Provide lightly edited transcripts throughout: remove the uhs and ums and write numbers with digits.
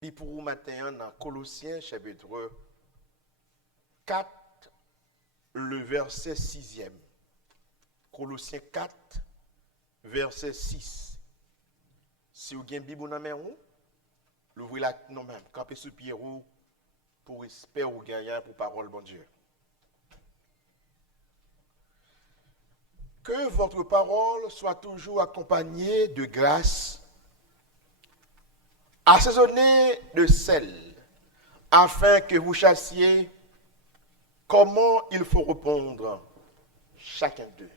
Puis pour vous matin dans Colossiens chapitre 4, le verset 6e. Colossiens 4, verset 6. Si vous avez une Bible dans la main, l'ouvrez la non même, campez sous pied pour espérer ou gagner pour parole bon Dieu. Que votre parole soit toujours accompagnée de grâce, assaisonnée de sel, afin que vous chassiez comment il faut répondre chacun d'eux.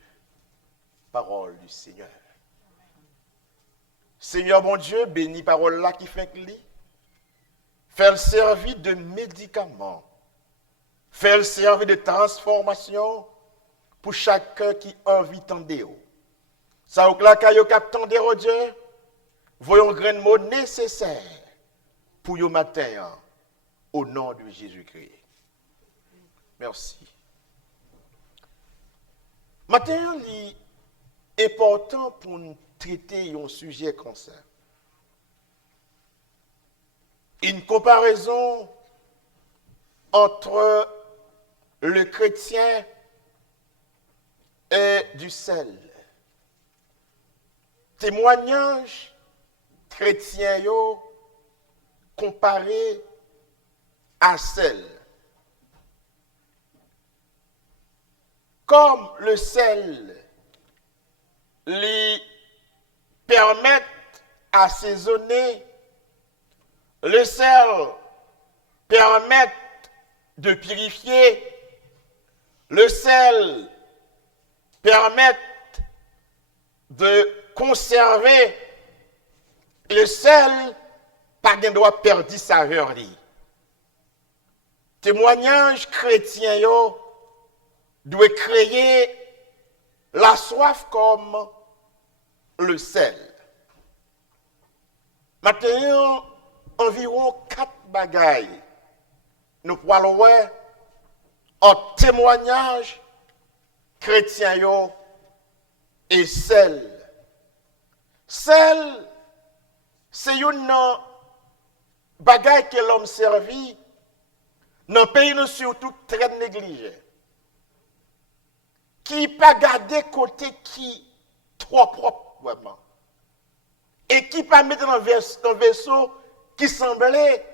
Parole du Seigneur. Seigneur bon Dieu, bénis parole là qui fait que lit. Fais-le servir de médicament. Fais-le servir de transformation pour chacun qui a envie d'entendre. Ça ou là kayo k'ap tande au Dieu, voyons grain de mots nécessaires pour yo matin au nom de Jésus-Christ. Merci. Matin li important pour nous traiter un sujet comme ça. Une comparaison entre le chrétien et du sel. Témoignage chrétien yo comparé à sel. Comme le sel lui permet d'assaisonner, le sel permet de purifier, le sel permet de conserver, le sel pas de droit perdre saveur. Témoignage chrétien yo doit créer la soif comme le sel. Maintenant, environ 4 bagailles nous pouvons voir en témoignage chrétien yo et sel. Sel, c'est une bagaille que l'homme servi dans le pays nous surtout très négligé. Qui pas garder côté qui trop propre vraiment. Et qui pas mettre dans un vaisseau qui semblait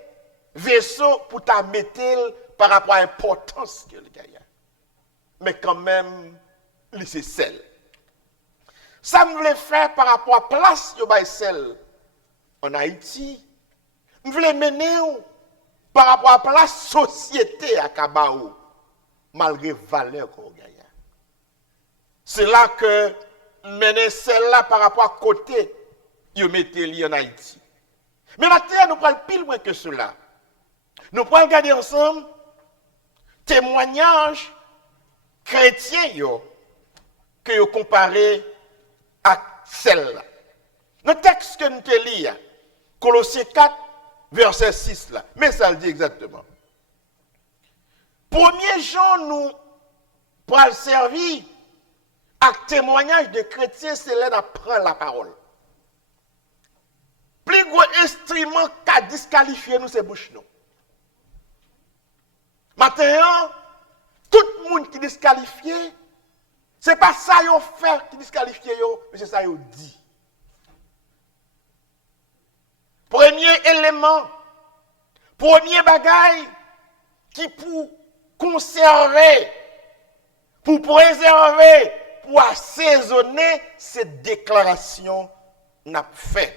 vaisseau pour ta mettre par rapport à l'importance que le gars a. Mais quand même, c'est sel. Ça me voulait faire par rapport à la place de sel en Haïti. Je voulais mener par rapport à la société à Kabaou, malgré la valeur qu'on gagne. C'est là que mener celle-là par rapport à côté, ils mettent li en Haïti. Mais maintenant, nous parlons plus loin que cela. Nous pouvons regarder ensemble témoignages chrétiens que vous comparez à celle-là. Le texte que nous te lisons, Colossiens 4, verset 6, là, mais ça le dit exactement. Premier jour, nous pour servir à témoignage de chrétiens, c'est là d'apprendre la parole. Plus gros instrument qu'a disqualifié nous, c'est bouche nous. Maintenant, tout le monde qui est disqualifié, ce n'est pas ça qu'ils fait qui disqualifie, mais c'est ça qu'ils dit. Premier élément, premier bagaille qui pour conserver, pour préserver, pour assaisonner cette déclaration n'a fait.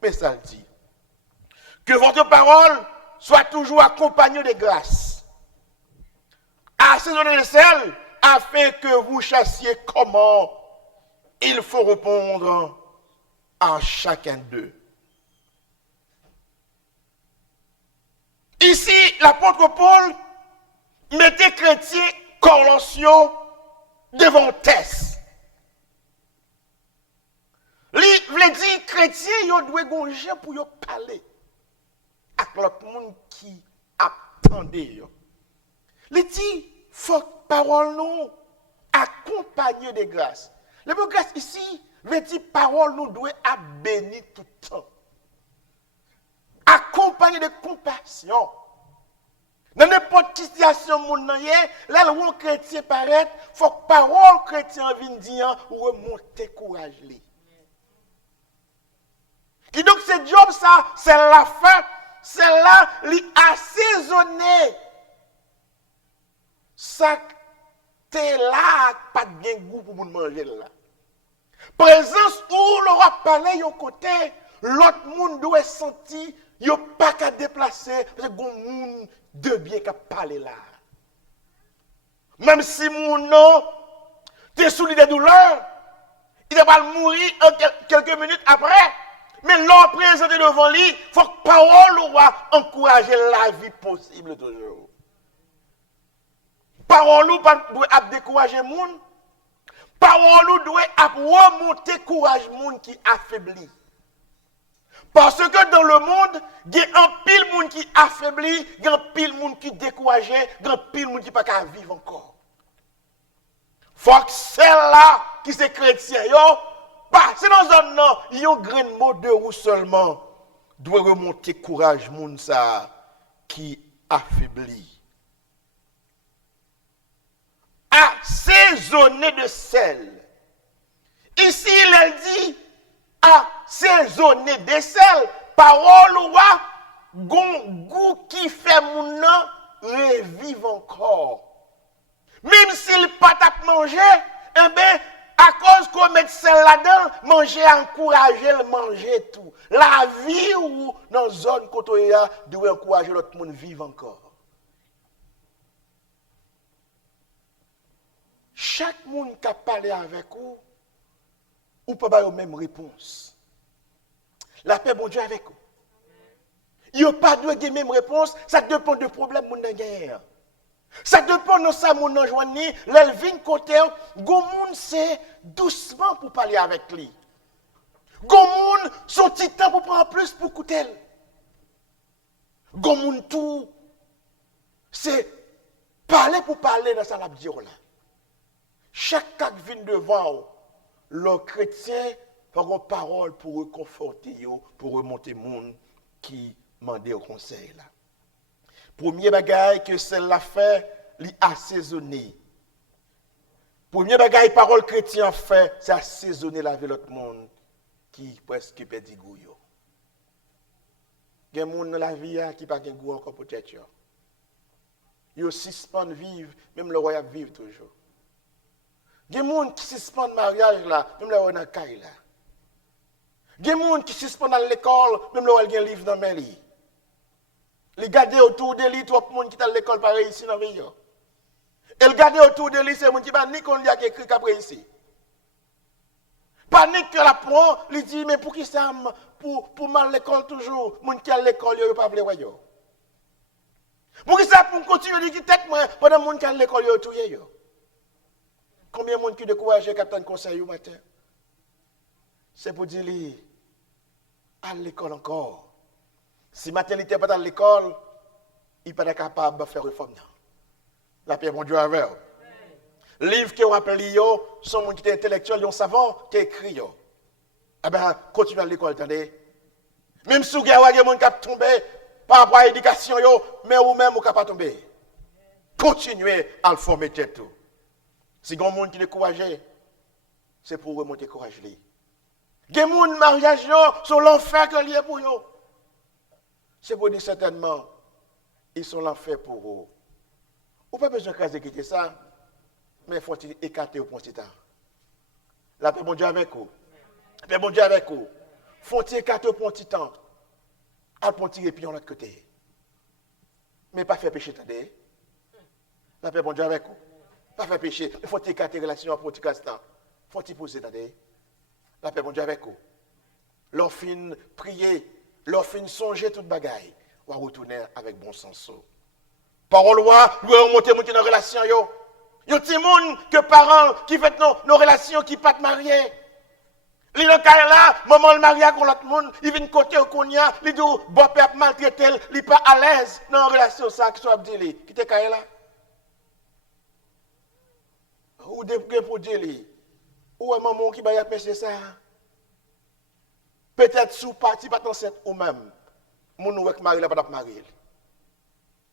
Mais ça le dit. Que votre parole soit toujours accompagnée de grâce. Assaisonnez le sel afin que vous chassiez comment il faut répondre à chacun d'eux. Ici, l'apôtre Paul mettait chrétiens corrélation devant Thèse. Lui voulait dire chrétien yo doit gonjer pour yo parler avec l'autre monde qui attendait yo. Lui dit faut parole nous accompagner de grâce. Le mot grâce ici veut dire parole nous doit à bénir tout le temps. gagner de compassion. Dans n'importe quelle situation, là où un chrétien paraît, il faut que parole chrétien vienne dire ou remonter courage. Qui donc ce job ça, c'est la fin, c'est là li assaisonné. Ça t'es là pas de goût pour manger là. Présence où l'aura parlé yon côté, l'autre monde doit sentir yo pas qu'à déplacer parce que gon monde de bien qu'à parler là. Même si mon nom t'es sous des douleurs, il va pas mourir quelques minutes après. Mais l'homme présenté devant lui, il faut que parole soit encourager la vie possible toujours. Parole doit décourager le monde. Parole doit remonter courage monde qui affaiblit. Parce que dans le monde, il y a un pile monde qui affaiblit, il y a un pile monde qui découragé, il y a un pile monde qui ne peut pas vivre encore. Faut que celle-là qui c'est chrétien, c'est dans un an, il y a un grain de mot de roue seulement, doit remonter courage monde ça qui affaiblit. Assaisonner de sel. Ici, il dit assaisonner de sel. Parole ou goût qui fait mon nom revivre encore. Même s'il pas t'a mangé, eh bien, à cause qu'on met sel là-dedans, manger, encourager, manger tout. La vie ou dans la zone côté doit encourager l'autre monde vivre encore. Chaque monde qui a parlé avec vous, ou peut pas la même réponse. La paix, bon Dieu, avec vous. Il n'y a pas de même réponse, ça dépend du problème mon guerre. Ça dépend de ça mon joigni, l'elvin côté, gomoun c'est doucement pour parler avec lui. Gomoun son petit temps pour prendre plus pour écouter. Gomoun tout c'est parler pour parler dans sa labdire là. Chaque cas qui vient devant le chrétien par une parole pour reconforter, pour remonter le monde qui demande au conseil là. Premier bagage que celle-là fait, lui assaisonner. Premier bagage parole chrétien fait, c'est assaisonner la vie de l'autre monde qui presque perdit goût. Il y a des gens dans la vie qui n'a pas de goût encore peut-être. Ils suspendent vivre, même le roi vivre toujours. Il y a des gens qui suspendent le mariage là, même le roi dans le caille là. Il y a des gens qui suspendent à l'école, même le roi a un livre dans mes lits. Les garder autour de lui, tout le monde qui est à l'école pas réussi dans le vie. Et le garder autour de lui, c'est le monde qui va ni qu'on lui a écrit qu'après ici. Panique que la prend, il dit, mais pour qui ça, pour mal l'école toujours, le monde qui est à l'école, il ne pas voulu voir. Pour qui ça, pour continuer de dire tête, moi, pendant le monde qui est à l'école, il tout y. Combien de monde qui découragé captain de conseil au matin? C'est pour dire, à l'école encore. Si matin il n'était pas à l'école, il n'est pas capable de faire réforme. La paix, mon Dieu, avec vous. Livre que vous appelez, sont gens qui sont intellectuels, ils savants, qui écrit. Eh bien, continuez à l'école, attendez. Même si vous avez des gens qui sont tombés par rapport à l'éducation, mais vous-même, vous n'êtes pas tombé. Continuez à le former tout. Si vous avez des gens qui sont découragés, c'est pour remonter courage. Il y a des gens qui mariage sur l'enfer que lié pour eux. C'est pour dire certainement, ils sont l'enfer pour eux. Vous n'avez pas besoin de quitter ça, mais il faut écarter au point de temps. La paix, bon Dieu, avec vous. La paix, bon Dieu, avec vous. Il faut écarter au point de temps. À point de pied de l'autre côté. Mais pas faire péché, attendez. La paix, bon Dieu, avec vous. Pas faire péché. Il faut écarter la relation à point de temps. Il faut y poser, attendez. La paix, bon Dieu, avec vous. L'orphine prier. Lorsqu'on songe toute bagaille, on va retourner avec bon sens. Parole doit remonter dans la relation. Il y a des gens que parents qui font nos relations qui ne sont pas mariés. Ils sont là, maman le marié avec l'autre monde, ils viennent côté au Konya, ils disent, bon père maltraité, ils ne sont pas à l'aise dans la relation ça qui soit dit, qui te là. Ou des pour dire, ou un maman qui va y ça. Peut-être sous parti, pas dans cette ou même. mon ou avec Marie, la pas marié.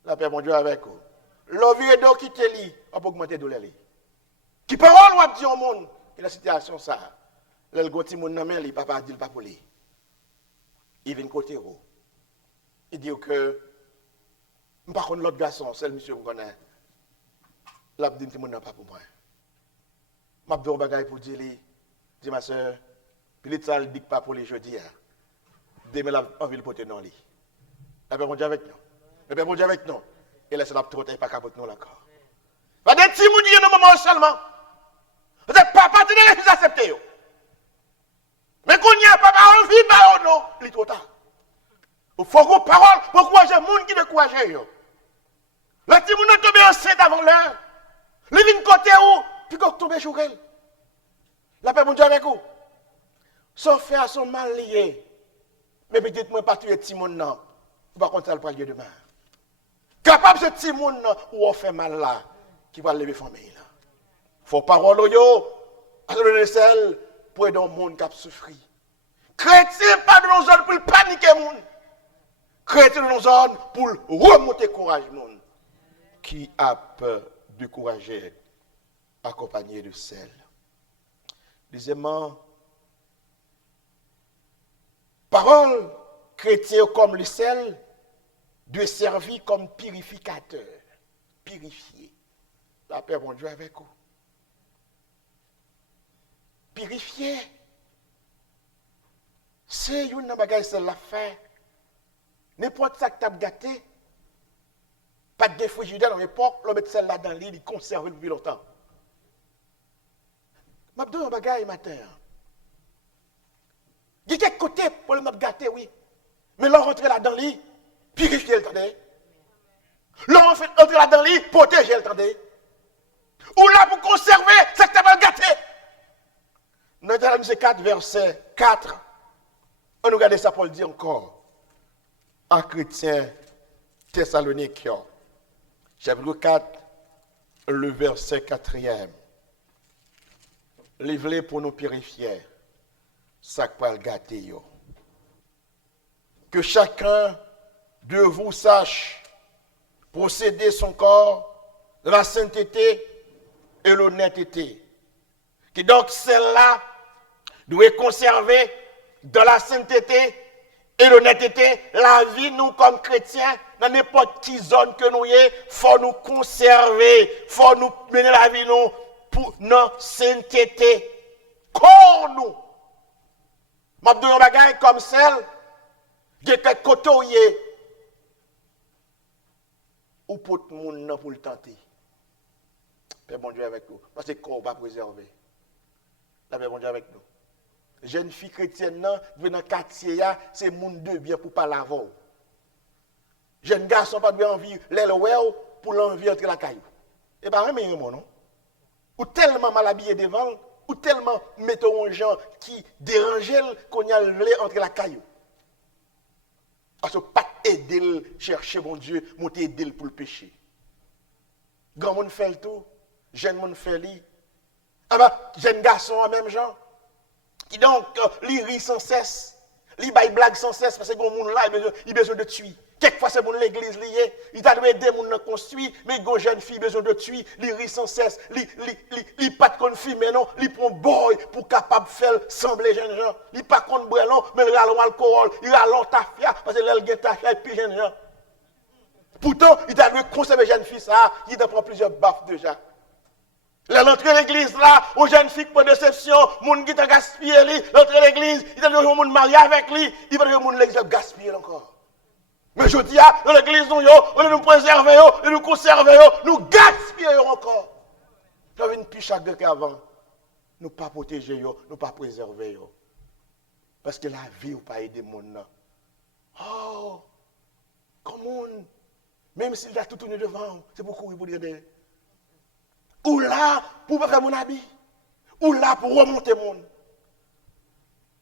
La paix, mon Dieu, avec vous. L'envie d'eau qui te lit, on peut augmenter douleur. Qui parole ou a dit au monde, et la situation ça, l'el gonti mon nan men, li papa dit pas pour lui. Il vient côté où. Il dit que, par contre, l'autre garçon, c'est le monsieur que je connais. L'a dit que mon nan pas pour moi. M'a dit un bagay pour dire, dit ma soeur, puis il ça dit pas pour les jeudi. Demain, la envie de porter non li. La paix, mon Dieu, avec nous. La paix, mon Dieu, avec nous. Et laisse la trotter pas capote nous encore. Va des petits mouniers dans le moment seulement. Vous n'êtes pas parti de les accepter. Mais qu'on n'y a pas envie de non, il est trop tard. Il faut qu'on parole pour encourager les gens qui découragent. Le petit moun est tombé enceinte avant l'heure. Il vient côté où, puis qu'on tombe sur elle. La paix, mon Dieu, avec vous. Son frère, son mal lié. Mais dites-moi pas tuer petit moun non. Vous ne pouvez pas compter le demain. Capable ce petit monde où on fait mal là, qui va lever famille là. Faut parole yo, à donner celle pour aider le monde qui a souffert. Chrétien pas de nos zones pour paniquer le monde. Chrétien de nos zones pour remonter courage le monde. Qui a peur du courage accompagné de sel. Deuxièmement, parole chrétien comme le sel de servir comme purificateur. Purifier. La paix, mon Dieu, avec vous. Purifier. C'est une bagaille, c'est l'affaire. N'importe ça que tu as gâté, pas de frigidaire dans l'époque, l'on met celle-là dans l'île, il conserve depuis longtemps. Je vais un bagaille matin. Il y a quelques côtés pour le gâter, oui. Mais l'on rentre là dans l'île, purifier le temps. L'on fait entrer là dans l'île, protéger le temps. Ou là pour conserver, c'est que tu as gâté. Dans Genèse 4, verset 4, on nous regarde ça pour le dire encore. En chrétien Thessalonique, chapitre 4, le verset 4e. Livrez pour nous purifier, ça va le gâter. Que chacun de vous sache posséder son corps de la sainteté et l'honnêteté. Que donc celle-là doit conserver dans la sainteté et l'honnêteté la vie nous comme chrétiens dans n'importe quelle zone que nous y est, faut nous conserver, faut nous mener la vie nous pour notre sainteté. Corps nous. M'a donné un bagage comme celle qui est quelque côté où y est ou pour tout le monde pour le tenter. Père bon Dieu avec nous. Parce que le corps va préserver. La paix bon Dieu avec nous. Jeune fille chrétienne, dans le quartier, c'est monde de bien pour pas laver. Jeune garçon, pas de envie, l'aile pour l'envie entre la caillou. Et pas même non. Ou tellement mal habillé devant, ou tellement mettons un gens qui dérangent qu'on y a le entre la caillou. Parce que pas aider chercher mon Dieu, monter aider pour le péché. Grand monde fait le tout, jeune monde fait li. Ah bah, jeune garçon en même genre. Qui donc, li rit sans cesse, li baille blague sans cesse, parce que grand monde là, il a besoin de tuer. Quelquefois, c'est mon l'église lié, il t'a donné des gens construit, mais une jeune fille besoin de tuer, li rit sans cesse, li pas de confirmer, mais non, li prend boy pour capable faire sembler jeune gens. Li pas contre brelon, mais il ralent alcool, il ralent tafia, parce que l'elle gagne tafia et puis jeune gens. Pourtant, il t'a donné conserver jeune fille ça, il t'a pris plusieurs baffes déjà. L'entrée de l'église là, aux jeunes filles pour déception, moun qui t'a gaspillé lui, l'entrée de l'église, il t'a donné un monde marié avec lui, il va donner un monde l'église gaspillé encore. Mais je dis, dans l'église, nous préserver, nous conserver, nous gaspiller encore. Nous avons une plus chaque qu'avant. Nous pas protéger, nous pas préserver. Parce que la vie, ou pas aider mon nom. Oh, comment, même s'il a tout tourné devant, c'est pour courir pour dire, ou là, pour faire mon habit, ou là, pour remonter mon.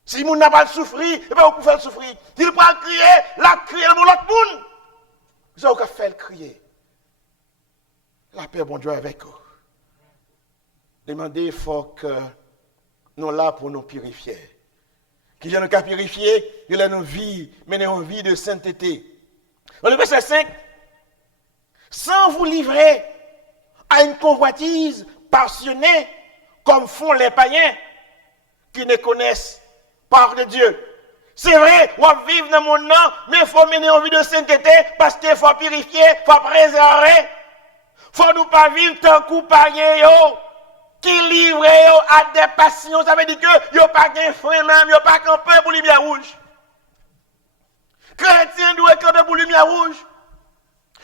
Si moun n'a pas souffrir, et bien vous pouvez le souffrir. Il peut crier, la crier pour l'autre monde. Vous avez qu'à faire le crier. La paix, bon Dieu, avec vous. Demandez, il faut que nous là pour nous purifier. qui vient nous purifier, il a une vie, mener une vie de sainteté. Dans le verset 5, sans vous livrer à une convoitise passionnée, comme font les païens qui ne connaissent pas de Dieu. C'est vrai, on va vivre dans mon nom, mais il faut mener une vie de sainteté parce qu'il faut purifier, il faut préserver. Il ne faut nous pas vivre tant que païens qui livrent à des passions. Ça veut dire que n'ont pas de frein même, n'ont pas campé pour lumière rouge. Chrétiens doivent camper pour lumière rouge.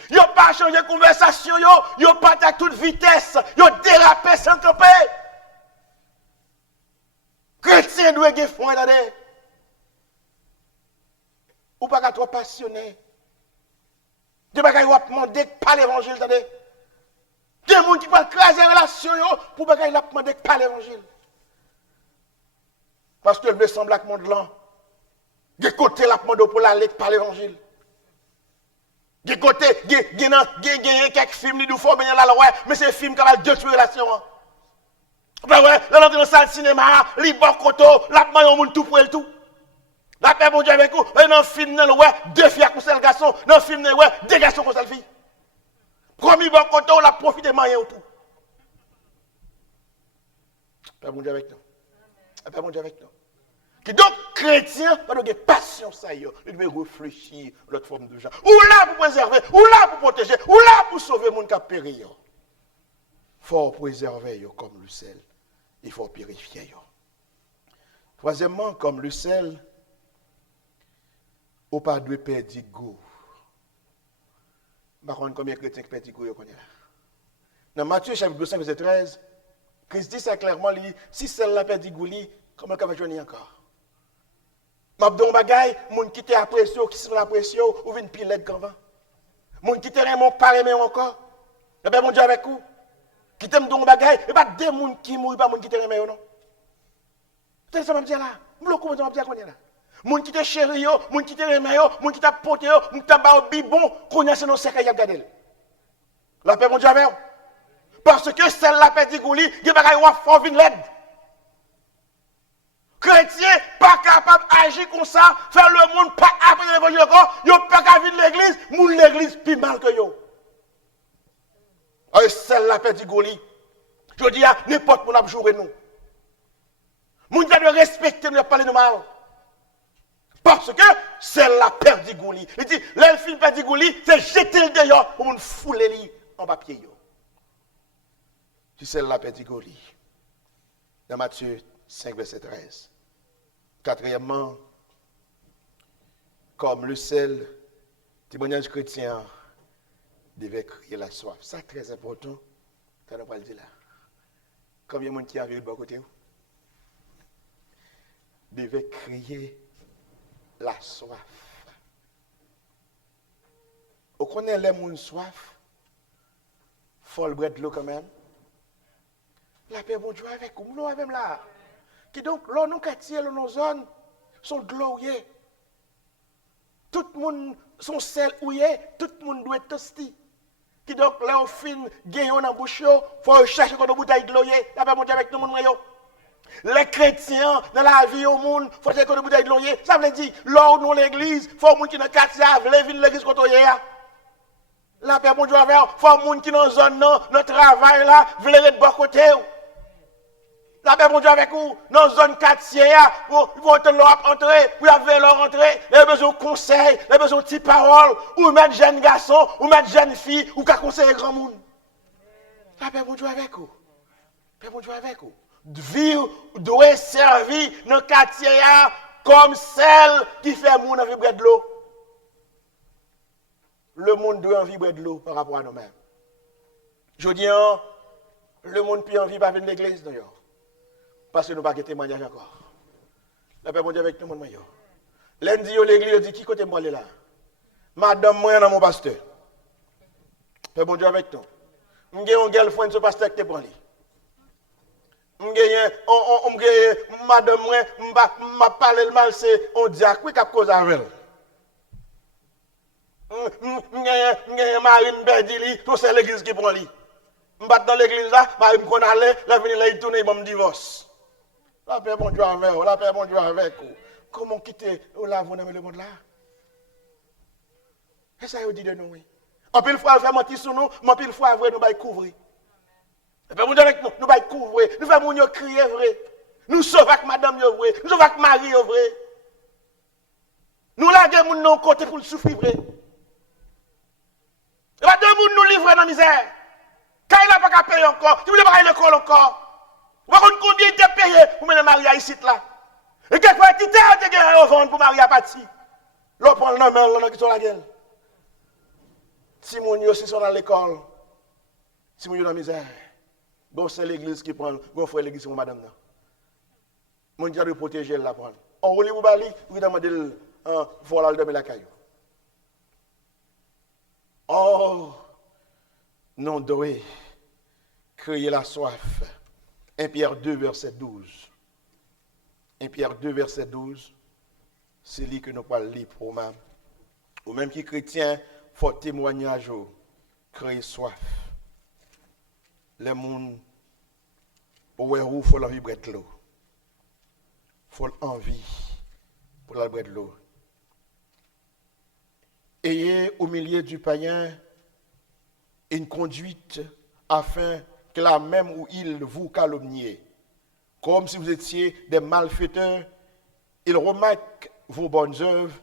Ils n'ont pas changé de conversation, ils n'ont pas à toute vitesse, ils ont dérapé sans camper. Chrétiens doivent être frein là-dedans. Ou pas qu'à trop passionné. De pas qu'à demander par l'évangile, attendez. Des gens qui peuvent craser la relation, pour pas qu'à demander par l'évangile. Parce que me semble que monde là, de côté la demande pour l'aller par l'évangile. De côté, il y a quelques films qui font bien là, mais c'est des films qui ont détruire la relation. Là, dans la salle de cinéma, les bons coteaux, la demande tout pour le tout. La paix, bon Dieu, avec vous. Dans le film, deux filles comme ça, le garçon. Dans le film, deux garçons comme ça, le fille. Premier bon côté, on a profité de moyen autour. Père, bon Dieu, avec nous. Père, bon Dieu, avec nous. Qui donc, chrétien, pas de passion, ça y est. Il doit réfléchir à l'autre forme de gens. Ou là pour préserver, ou là pour protéger, ou là pour sauver mon cap péri. Il faut préserver comme le sel. Il faut purifier. Troisièmement, comme le sel, ou pas de perdre goût. Par contre, combien de chrétiens qui perdent goût, vous connaissez là? Dans Matthieu chapitre 5, verset 13, Christ dit ça clairement, il dit, si celle-là perd goût, comment elle va joindre encore? Je dis un bagay, les gens qui te apprécient, qui sont appréciés, ou viennent pile de canvan. Les gens qui te remontent, pas remontent encore. Et bien, mon Dieu avec vous. Qui t'aiment un bagay, et pas des gens qui mourent, pas des gens qui te remontent, non? C'est ça que je dis là. Je ne sais pas comment je dis là. Moun qui te chéri yo, moun qui te remet yo, moun qui t'a porté yo, moun qui t'a ba bibon, qu'on a nos secret y a gardé. La paix mon Dieu avec. Parce que celle la paix digouli, il va y avoir fort vin l'aide. Chrétien pas capable d'agir comme ça, faire le monde pas après l'évangile encore, yo pas capable de l'église, moun l'église plus mal que yo. Et celle la paix digouli. Je dis à n'importe où on a joué nous. Moun doit respecter nous parler de mal. Parce que c'est la perdigouli. Il dit, l'elfine perdigouli, c'est jeter le dehors pour nous fouler en papier. C'est la perdigouli. Dans Matthieu 5, verset 13. Quatrièmement, comme le sel, témoignage chrétien devait crier la soif. Ça, c'est très important. Tu n'as pas le dire là. Combien de monde qui a vu de bon côté? Devait crier la soif. Vous connaissez les gens soif? Faut le boire de l'eau quand même. La paix, bon Dieu, avec vous, nous même là. Qui donc, là, nous quartiers, nos zones, sont de l'eau. Tout le monde, son sel, tout le monde doit être tosti. Qui donc, là, au fin, gagnons dans la bouche, il faut chercher une bouteille de l'eau. La paix, bon Dieu, avec nous, les chrétiens, dans la vie au monde, il faut chercher une bouteille de l'eau. Ça veut dire, là, nous, l'église, il faut un monde qui est dans le quartier, venir l'église contre vous. La paix, bon Dieu, il faut un monde qui est dans la zone, notre travail, là, venir de bon côté. La paix, bon Dieu, avec vous, dans la zone quartier, vous entendre leur entrer, vous avez leur entrer, vous avez besoin de conseils, vous avez besoin de petites paroles, ou mettre jeunes garçons, ou mettre jeunes filles, ou qu'à conseiller grand monde. La paix, bon Dieu, avec vous. La paix, bon Dieu, avec vous. Vivre doit servir dans le quartier comme celle qui fait le monde en vibrer de l'eau. Le monde doit en vibrer de l'eau par rapport à nous-mêmes. Je dis, le monde peut en vivre avec l'église d'ailleurs. Parce que nous n'avons pas de témoignage encore. La paix, bon Dieu, avec tout le monde. Lundi, l'église dit qui côté moi là? Madame, moi, dans mon pasteur. Paix, bon Dieu, avec toi. Je suis un girlfriend de ce pasteur qui te prend. Madame, moi, parlé le mal, c'est on dit à quoi qu'il cause avec elle. Marine Berdili, tout c'est l'église qui prend lui. Je suis dans l'église là, je suis allé, là, venir là, il tourne, il me divorce. La paix, bon Dieu avec vous, la paix, bon Dieu avec vous. comment quitter la vie dans le monde là? Et ça, il dit de nous, oui. En pile fois, il fait mentir sur nous, mais en pile fois, vrai, nous va couvrir. Et puis, avec nous, nous va couvrir. Nous faisons crier vrai. Nous sauvons avec madame vrai. Nous sauvons avec Marie vrai. Nous laguons nos côté pour le souffrir vrai. Et pas deux monde nous livrer dans la misère. Quand il n'a pas qu'à payer encore, tu ne veux pas payer l'école encore. Vous voyez combien il est payé pour mener Maria ici là. Et quelquefois, qui t'a été gagné au vendre pour Maria partir. L'on prend le nom, l'on qui sont la gueule. Si mon yo si sont dans l'école, si mon yo dans la misère, bon c'est l'église qui prend, bon frère l'église pour madame là. Mon Dieu doit protéger la prendre. On roule ou bali, vous demandez voilà le demain la caillou. Oh, non doué, créer la soif. 1 Pierre 2, verset 12. 1 Pierre 2, verset 12, c'est lui que nous parlons lire pour même. Ou même qui chrétien, faut témoignage, créer soif. Les gens, où faut l'envie de l'eau. Faut l'envie pour la boire de l'eau. Ayez au milieu du païen une conduite afin que là même où il vous calomnie, comme si vous étiez des malfaiteurs, il remarque vos bonnes œuvres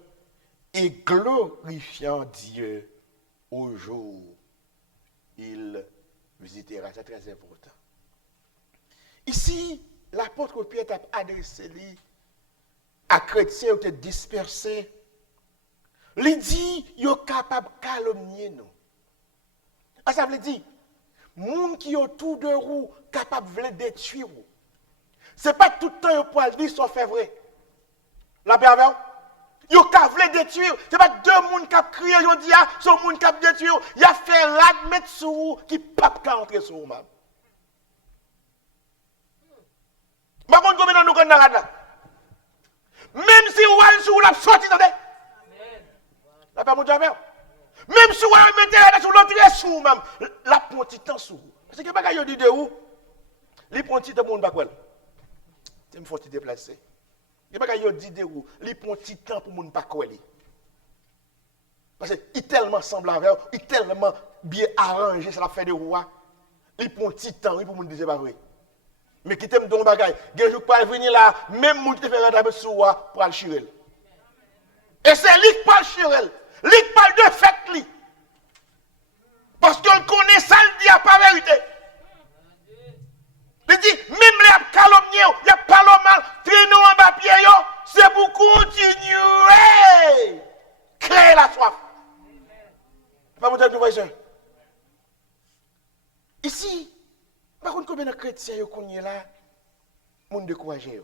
et glorifiant Dieu au jour il visitera. C'est très important. Ici, l'apôtre Pierre a adressé à chrétiens qui étaient dispersés. Il dit, ils sont capables de calomnier nous. Ça veut dire, les gens qui sont autour de vous, capables de détruire vous. Ce n'est pas tout le temps qu'ils peuvent dire ce fait vrai. La pervers, ils veulent détruire. Ce n'est pas deux personnes qui ont crié, ils disent, ce monde qui a détruire. Il a fait rad mettre sur vous qui ne peut pas entrer sur vous. Par contre, combien nous connaissons rad là? Même si vous allez sur vous, la sortie, attendez. La paix, mon Dieu, même si vous mettez là sur l'autre sous même, la prend petit temps sous. Parce que pas dit de où, les prend petit temps pour ne pas quoi. C'est me faut te déplacer. Il pas dit de où, les prend petit temps pour ne pas quoi. Parce que il tellement semblable, il tellement bien arrangé, ça la fait de roi. Il prend petit temps pour ne dire pas vrai. Mais qui t'aime don bagay, des jours pas venir là, même moun te fait rentrer sur roi pour aller chirel. Et c'est lui qui parle chirel. Lui qui parle de fait lui. Parce qu'on connaît ça, il dit à pas vérité. Il dit, même les calomniés, il n'y a pas le mal, traîner en bas pied, c'est pour continuer. Créer la soif. Pas vous dire, nous voyez. Ici, par contre, combien de chrétiens qu'on est là, monde découragé.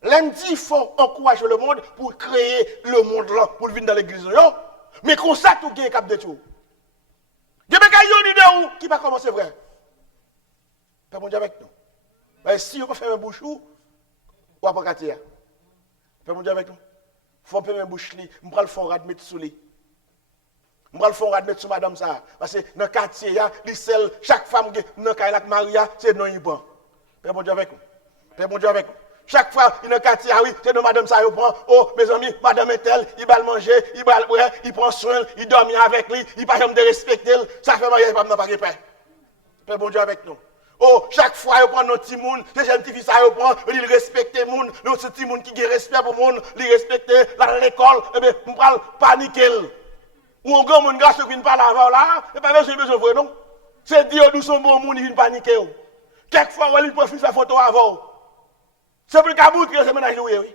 Lundi, il faut encourager le monde pour créer le monde là, pour venir dans l'église. Mais comme ça, tout gagne cap de tout. Il y a des gens qui va commencer vrai. Pas mon Dieu avec nous. Mais si on peut faire un bouchou, on va pas gâter. Pas mon Dieu avec nous. Il faut faire un bouche, on va le faire rad mettre sous lui. On va le faire rad mettre sous madame ça. Parce que dans le quartier, chaque femme qui est dans le quartier avec Maria, c'est non il prend. Pas mon Dieu avec nous. Pas mon Dieu avec nous. Chaque fois, il y a un quartier, oui, c'est de madame ça, il prend, oh, mes amis, madame est telle, il va le manger, il va le boire, il prend soin, il dort avec lui, il ne va jamais de respecter, ça fait mal, il ne va pas de paix. Père bon Dieu avec nous. Oh, chaque fois, il prend notre petit monde, les jeunes petits ça, il prend, il respecte le monde, le petit monde qui a respect pour le monde, il respecte l'école, eh bien, on parle paniquer. Ou un grand monde, grâce qui ne parle avant là, et pas besoin de voir, non? C'est dire d'où son bon monde, il vient paniquer. Quelquefois, il profite faire photo avant. C'est pour le cabou qui est ménage loué, oui.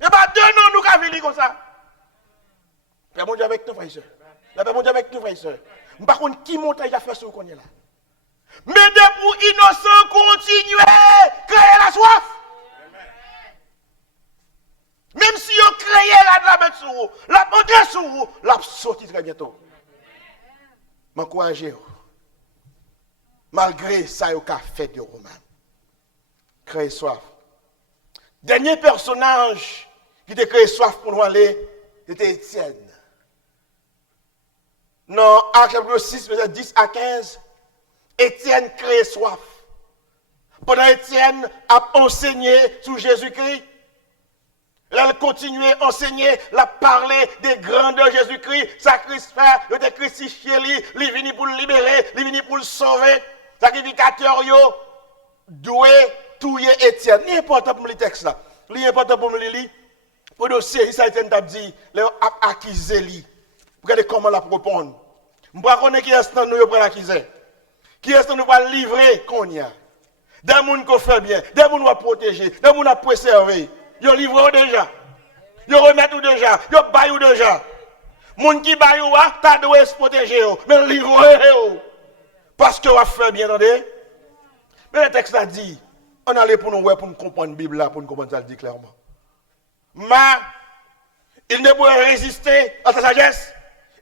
Il n'y a pas deux noms nous qui venir comme ça. Père mon Dieu avec nous, frères et sœurs. Père mon Dieu avec nous, frères et sœurs. Par contre, qui montage a fait ce qu'on est là? Mais de pour innocent continuer, créer la soif. Même si on crée la mettre sur vous, la monter sur vous, la sortir très bientôt. M'encourager. Malgré ça, il y a fait de roman. Créer soif. Dernier personnage qui a créé soif pour nous aller, c'était Étienne. Dans Actes chapitre 6, verset 10 à 15, Étienne crée soif. Pendant Étienne a enseigné sur Jésus-Christ, Elle continuait à enseigner, la parler des grandeurs de Jésus-Christ, sacrifice, il était crucifié, il est venu pour le libérer, il est venu pour le sauver. Sacrificateur, doué, touye Étienne. C'est important pour le texte là. C'est important pour me lire. Pour le dossier, ça a été dit, les accusés li. Regardez comment la répondre. Je ne sais pas qui est-ce que nous pour l'accuser. Qui est-ce que nous va livrer qu'on y a. Des gens qui fait bien, des gens qui va protéger, des gens qui va préserver. Ils livrent déjà. Ils remettent déjà. Ils baillent déjà. Les gens qui baillent, ils doivent se protéger. Mais livrent. Parce que vous fait bien, attendez. Mais le texte a dit, on allait pour nous comprendre la Bible là, pour nous comprendre ça, le dit clairement. Mais, il ne pouvait résister à sa sagesse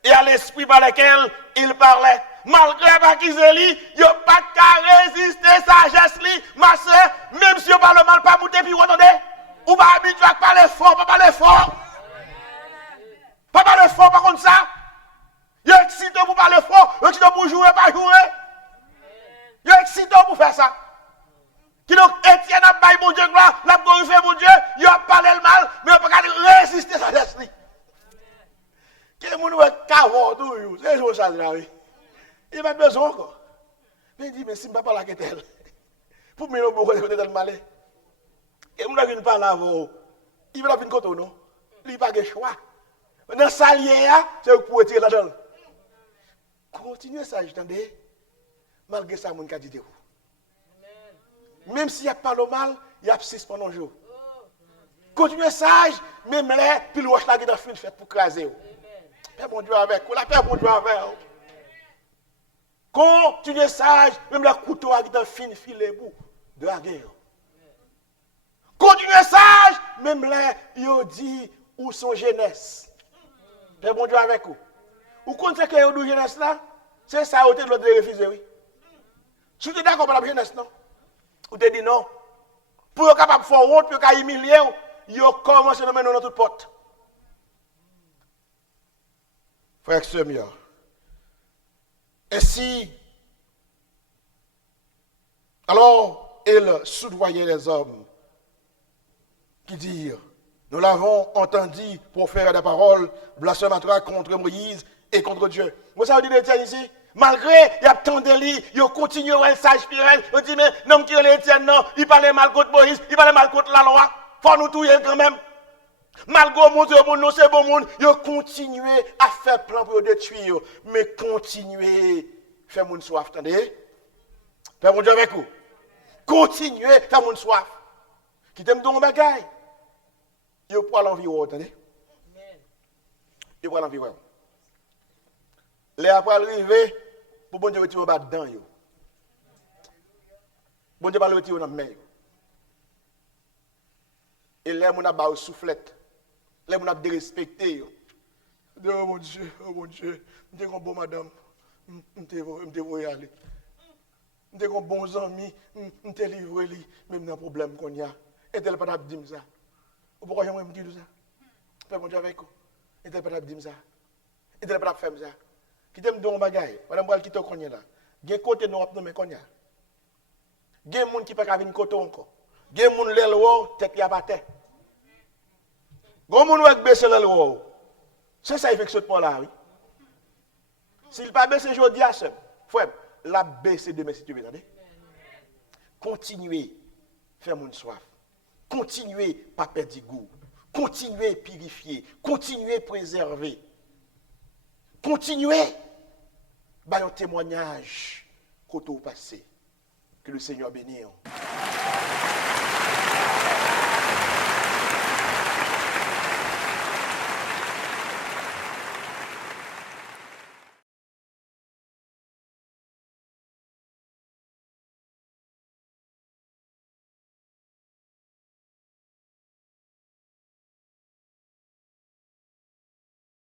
et à l'esprit par lequel il parlait. Malgré Bakizeli, il n'y a pas qu'à résister à sa sagesse, ma soeur, même si on parle mal, pas monter, puis vous entendez? Ou pas habitué à parler fort, pas parler fort. Pas parler fort, par contre ça. Il est excité pour parler fort, il est excité pour jouer, pas jouer. Il est excité pour faire ça. Qui donc Étienne a baillé mon Dieu gloire, l'a glorifié mon Dieu, il a parlé le mal, mais il n'a pas qu'à résister à sa sagesse. Qui est mon cavot, tout, c'est ce ça là, oui. Il m'a besoin encore. Mais il dit, mais si je ne parle pas la quête, pour me dire beaucoup de côté de malin. Et moi, je ne parle pas avant. Il va pas une côté, non? Il n'a pas de choix. Dans sa lière, c'est pour retirer là-dedans. Continuez ça, j'entendais. Malgré ça, mon cas dit vous. Même s'il n'y a pas le mal, il y a 6 pendant le jour. Continuez sage, même là, puis le roche là qui est fait pour craser. Père mon Dieu avec vous, la paix mon Dieu avec vous. Continuez sage, même le couteau qui est fin filet bout de la guerre. Continuez sage, même là, il dit où sont jeunesse. Père mon Dieu avec vous. Vous connaissez que vous jeunesse là? C'est ça, vous avez l'autre de refuser, oui. Si vous êtes d'accord avec la jeunesse, non? Vous avez dit non. Pour être capable de faire honte, pour être humilié, vous avez commencé à nous dans toute porte. Frère et sœurs, ainsi, alors il soudoyait les hommes qui dirent, nous l'avons entendu pour faire des paroles blasphématoires contre Moïse et contre Dieu. Vous savez l'Étienne ici? Malgré, il y a tant de lits, il continue à être sage pirel, il dit, mais non, qui est l'Étienne, non, il parlait mal contre Moïse, il parlait mal contre la loi, il faut nous tuer quand même. Malgré le monde, c'est bon monde, il continue à faire plan pour détruire, mais continuez à faire mon soif, attendez? Faire mon Dieu avec vous. Continuez à faire mon soif. Qui t'aime dans mon bagaille. Il faut aller l'environ, attendez? Il faut aller l'environ. Les après arriver, pour bon Dieu retirer bas dedans. Bon Dieu va le retirer dans la main. Et là, on a bas soufflette. Là, on a dérespecté. Oh mon Dieu, je suis un bon madame. Je vais aller. Je suis un bon ami. Je suis livré, même dans le problème qu'on y a. Et elle pas dire ça. Pourquoi j'aimerais me dire ça? Fais mon Dieu avec vous. Et elle pas dire ça. Et elle pas faire ça. Qui t'aime dans le bagage. Madame, qui te connaît là. Il y a un côté nous avons nommé qu'on y a. Il y a des gens qui ne peuvent pas venir côté encore. Il y a des gens qui ont tête à battre. Il y a des gens qui ont baissé l'aile. C'est ça qui fait que ce point-là, oui. S'il n'a pas baissé, je dis à ce. Frère, la baissé demain si tu veux. Continuez à faire mon soif. Continuez à pas perdre du goût. Continuez à purifier. Continuez à préserver. Continuez à un témoignage côté au passé. Que le Seigneur bénisse.